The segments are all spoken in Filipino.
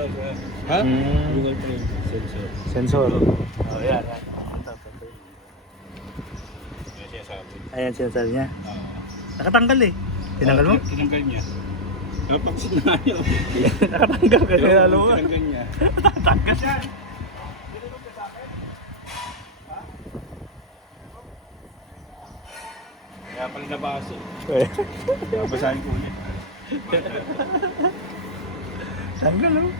Ha? Google Play. Sensor. Sensor. Oh, yan. Yan siya sabi. Ayan, sensor niya. Nakatanggal eh. Tinanggal mo? Tinanggal niya. Napaksin na yun. Nakatanggal kasi lalo mo. Tinanggal niya. Nakatanggal siya. Kaya pala nabasa. Nabasahin ko ulit. Tanggal oh.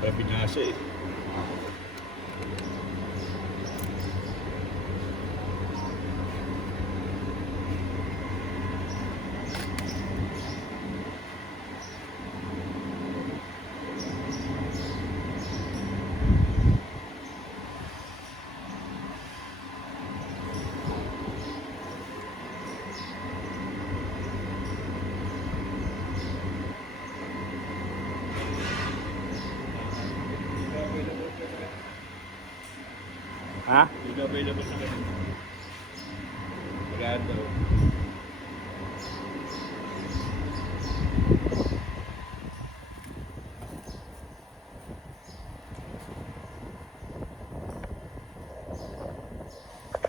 Kaya pinasa eh. Ha? Hindi available sa kanila. Maganda.